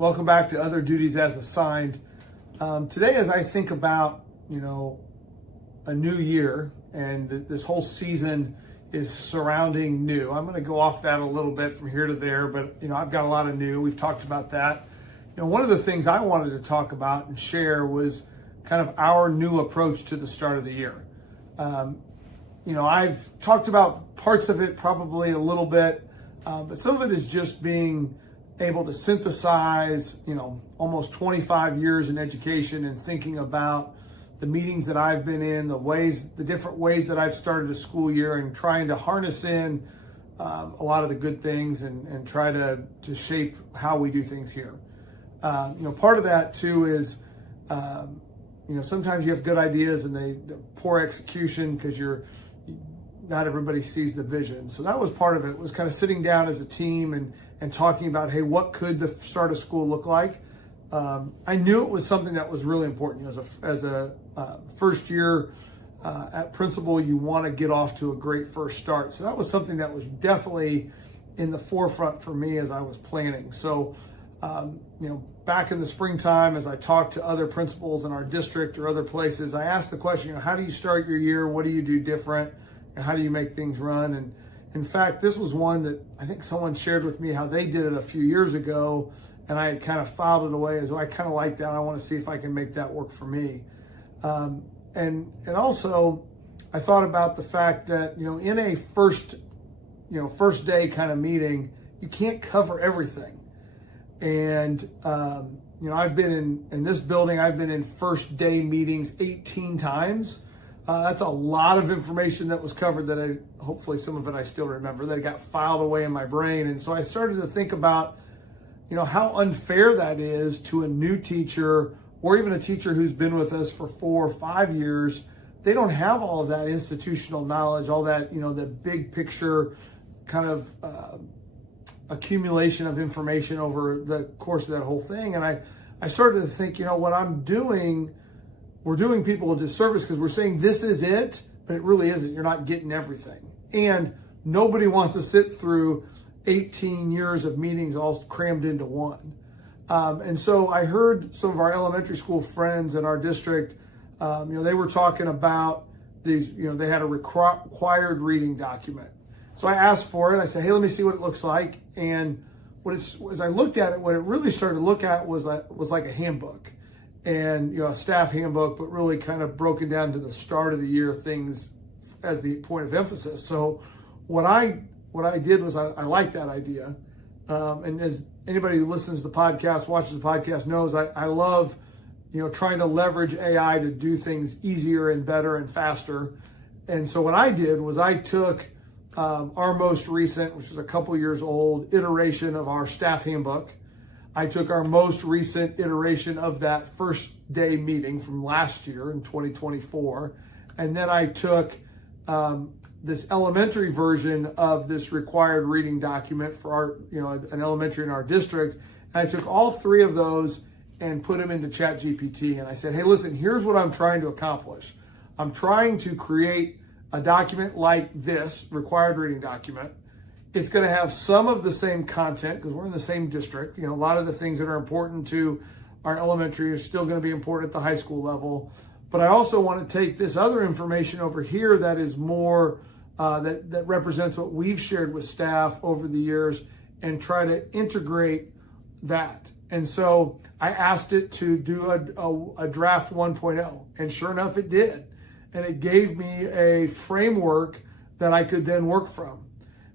Welcome back to Other Duties as Assigned. Today, as I think about, a new year and this whole season is surrounding new. I'm going to go off that a little bit from here to there, but, I've got a lot of new. We've talked about that. One of the things I wanted to talk about and share was kind of our new approach to the start of the year. I've talked about parts of it probably a little bit, but some of it is just being able to synthesize, almost 25 years in education and thinking about the meetings that I've been in, the different ways that I've started a school year and trying to harness in a lot of the good things and try to shape how we do things here. Part of that too is, sometimes you have good ideas and the poor execution because not everybody sees the vision. So that was part of it, was kind of sitting down as a team and talking about, hey, what could the start of school look like? I knew it was something that was really important. As a first year at principal, you want to get off to a great first start. So that was something that was definitely in the forefront for me as I was planning. So, back in the springtime, as I talked to other principals in our district or other places, I asked the question, how do you start your year? What do you do different? And how do you make things run? And in fact, this was one that I think someone shared with me how they did it a few years ago, and I had kind of filed it away as well. I kind of like that. I want to see if I can make that work for me. And also, I thought about the fact that, in a first day kind of meeting, you can't cover everything. And, I've been in this building, I've been in first day meetings 18 times. That's a lot of information that was covered that hopefully some of it I still remember, that got filed away in my brain. And so I started to think about, how unfair that is to a new teacher or even a teacher who's been with us for 4 or 5 years. They don't have all of that institutional knowledge, all that, the big picture kind of accumulation of information over the course of that whole thing. And I started to think, what I'm doing, we're doing people a disservice because we're saying this is it, but it really isn't. You're not getting everything. And nobody wants to sit through 18 years of meetings all crammed into one. And so I heard some of our elementary school friends in our district, they were talking about these, they had a required reading document. So I asked for it. I said, hey, let me see what it looks like. And as I looked at it, what it really started to look at was like a handbook. And a staff handbook, but really kind of broken down to the start of the year things as the point of emphasis. So what I did was I liked that idea. And as anybody who listens to the podcast, watches the podcast knows, I love, trying to leverage AI to do things easier and better and faster. And so what I did was I took our most recent, which was a couple years old, iteration of our staff handbook. I took our most recent iteration of that first day meeting from last year in 2024. And then I took this elementary version of this required reading document for our, an elementary in our district. And I took all three of those and put them into ChatGPT. And I said, hey, listen, here's what I'm trying to accomplish. I'm trying to create a document like this required reading document. It's going to have some of the same content because we're in the same district. A lot of the things that are important to our elementary are still going to be important at the high school level. But I also want to take this other information over here that is more, that represents what we've shared with staff over the years and try to integrate that. And so I asked it to do a draft 1.0, and sure enough, it did. And it gave me a framework that I could then work from.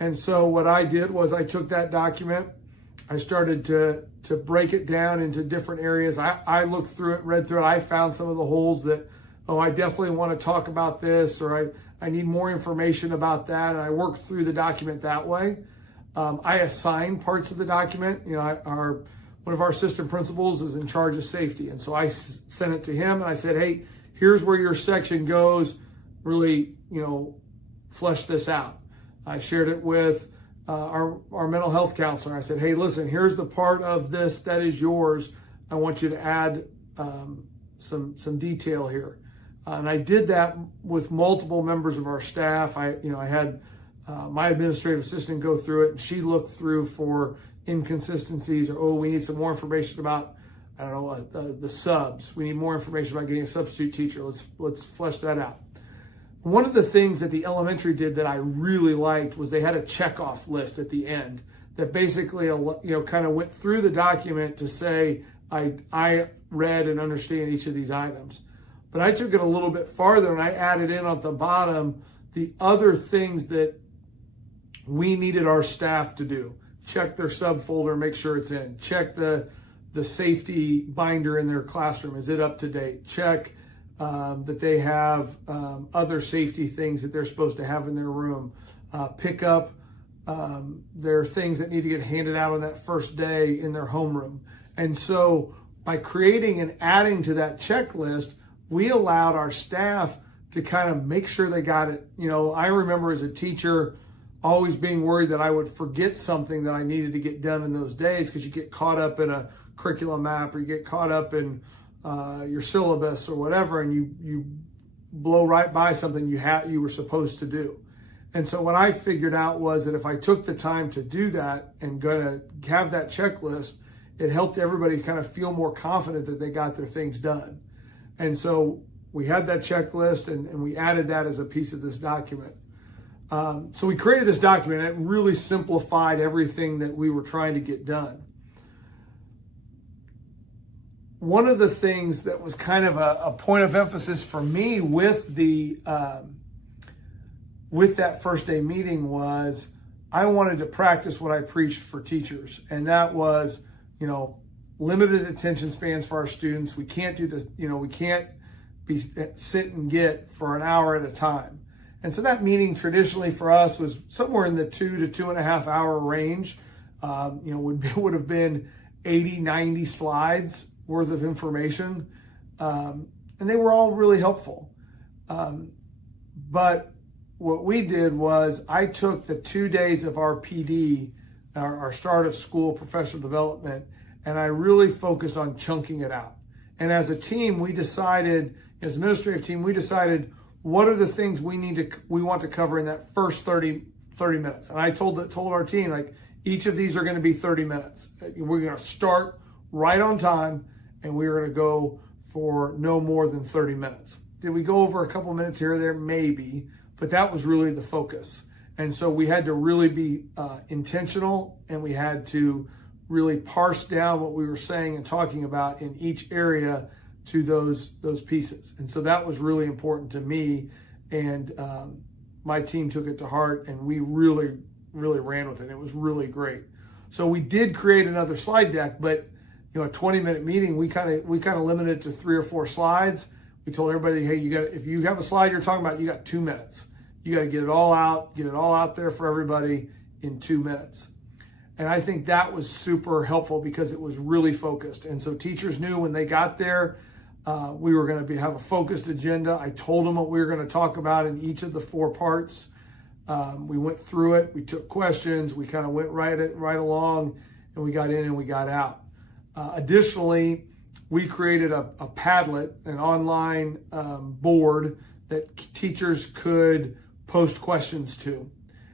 And so what I did was I took that document, I started to break it down into different areas. I looked through it, read through it. I found some of the holes that, I definitely want to talk about this, or I need more information about that. And I worked through the document that way. I assigned parts of the document. One of our assistant principals is in charge of safety. And so I sent it to him and I said, hey, here's where your section goes. Really, flesh this out. I shared it with our mental health counselor. I said, hey, listen, here's the part of this that is yours. I want you to add some detail here. And I did that with multiple members of our staff. I had my administrative assistant go through it, and she looked through for inconsistencies, or, oh, we need some more information about, I don't know, the subs. We need more information about getting a substitute teacher. Let's flesh that out. One of the things that the elementary did that I really liked was they had a checkoff list at the end that basically, kind of went through the document to say, I read and understand each of these items. But I took it a little bit farther and I added in at the bottom the other things that we needed our staff to do. Check their subfolder, make sure it's in. Check the safety binder in their classroom. Is it up to date? Check that they have other safety things that they're supposed to have in their room. Pick up their things that need to get handed out on that first day in their homeroom. And so by creating and adding to that checklist, we allowed our staff to kind of make sure they got it. I remember as a teacher always being worried that I would forget something that I needed to get done in those days, because you get caught up in a curriculum map, or you get caught up in your syllabus or whatever, and you blow right by something you were supposed to do. And so what I figured out was that if I took the time to do that and gonna have that checklist, it helped everybody kind of feel more confident that they got their things done. And so we had that checklist, and we added that as a piece of this document. So we created this document, and it really simplified everything that we were trying to get done. One of the things that was kind of a point of emphasis for me with that first day meeting was I wanted to practice what I preached for teachers, and that was, limited attention spans for our students. We can't do this, we can't sit and get for an hour at a time. And so that meeting traditionally for us was somewhere in the 2 to 2.5 hour range. Would have been 80, 90 slides worth of information. And they were all really helpful. But what we did was I took the 2 days of our PD, our start of school professional development, and I really focused on chunking it out. And as a team, we decided, as an administrative team, we decided what are the things we want to cover in that first 30 minutes. And I told our team, like, each of these are going to be 30 minutes. We're going to start right on time, and we're going to go for no more than 30 minutes. Did we go over a couple minutes here or there? Maybe, but that was really the focus. And so we had to really be intentional, and we had to really parse down what we were saying and talking about in each area to those pieces. And so that was really important to me, and my team took it to heart, and we really, really ran with it. It was really great. So we did create another slide deck, but a 20-minute meeting, we kind of limited it to 3 or 4 slides. We told everybody, hey, if you have a slide you're talking about, you got 2 minutes. You got to get it all out there for everybody in 2 minutes. And I think that was super helpful because it was really focused. And so teachers knew when they got there, we were going to have a focused agenda. I told them what we were going to talk about in each of the 4 parts. We went through it. We took questions. We kind of went right along, and we got in and we got out. Additionally, we created a Padlet, an online board that teachers could post questions to.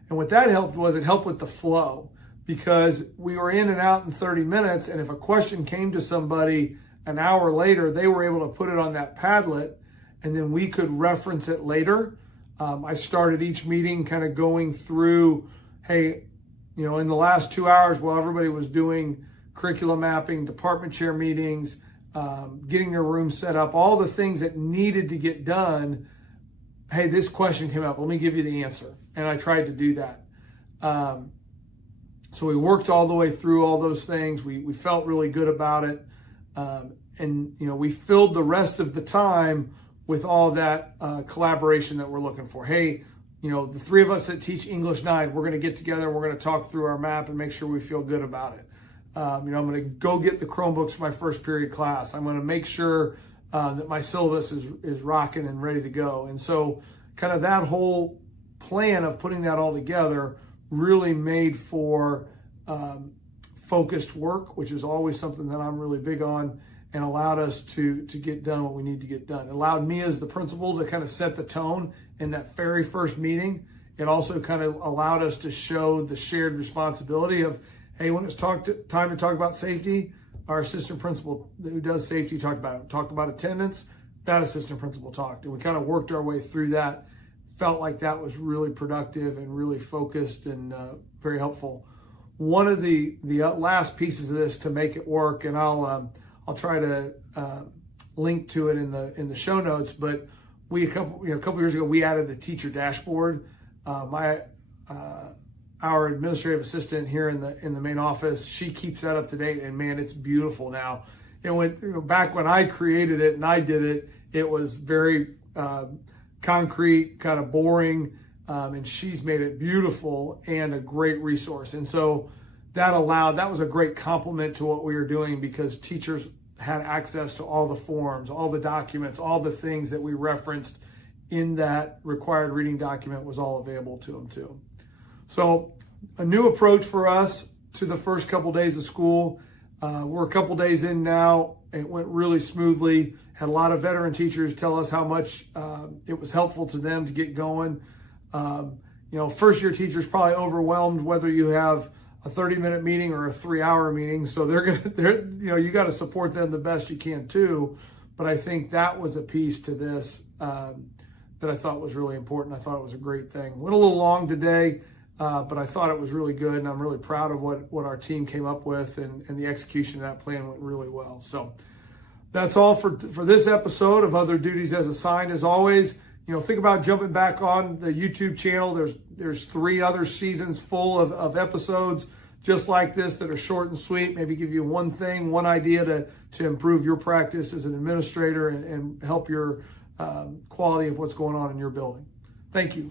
And what that helped was it helped with the flow, because we were in and out in 30 minutes. And if a question came to somebody an hour later, they were able to put it on that Padlet, and then we could reference it later. I started each meeting kind of going through, hey, in the last 2 hours while everybody was doing curriculum mapping, department chair meetings, getting their room set up, all the things that needed to get done. Hey, this question came up. Let me give you the answer. And I tried to do that. So we worked all the way through all those things. We felt really good about it. And we filled the rest of the time with all that collaboration that we're looking for. Hey, the 3 of us that teach English 9, we're going to get together and we're going to talk through our map and make sure we feel good about it. I'm going to go get the Chromebooks for my first period class. I'm going to make sure that my syllabus is rocking and ready to go. And so kind of that whole plan of putting that all together really made for focused work, which is always something that I'm really big on, and allowed us to get done what we need to get done. It allowed me as the principal to kind of set the tone in that very first meeting. It also kind of allowed us to show the shared responsibility of, Hey, when it's time to talk about safety, our assistant principal who does safety talked about it. Talked about attendance, that assistant principal talked. And we kind of worked our way through that. Felt like that was really productive and really focused and very helpful. One of the last pieces of this to make it work, and I'll try to link to it in the show notes, but a couple years ago we added a teacher dashboard. Our administrative assistant here in the main office, she keeps that up to date, and man, it's beautiful now. It went back when I created it and I did it. It was very concrete, kind of boring, and she's made it beautiful and a great resource. And so that was a great complement to what we were doing, because teachers had access to all the forms, all the documents, all the things that we referenced in that required reading document was all available to them too. So a new approach for us to the first couple days of school. We're a couple days in now. It went really smoothly. Had a lot of veteran teachers tell us how much it was helpful to them to get going. First year teachers probably overwhelmed whether you have a 30-minute meeting or a 3-hour meeting. So you got to support them the best you can too. But I think that was a piece to this that I thought was really important. I thought it was a great thing. Went a little long today, but I thought it was really good, and I'm really proud of what our team came up with, and the execution of that plan went really well. So that's all for this episode of Other Duties as Assigned. As always, think about jumping back on the YouTube channel. There's 3 other seasons full of episodes just like this that are short and sweet, maybe give you one idea to improve your practice as an administrator and help your quality of what's going on in your building. Thank you.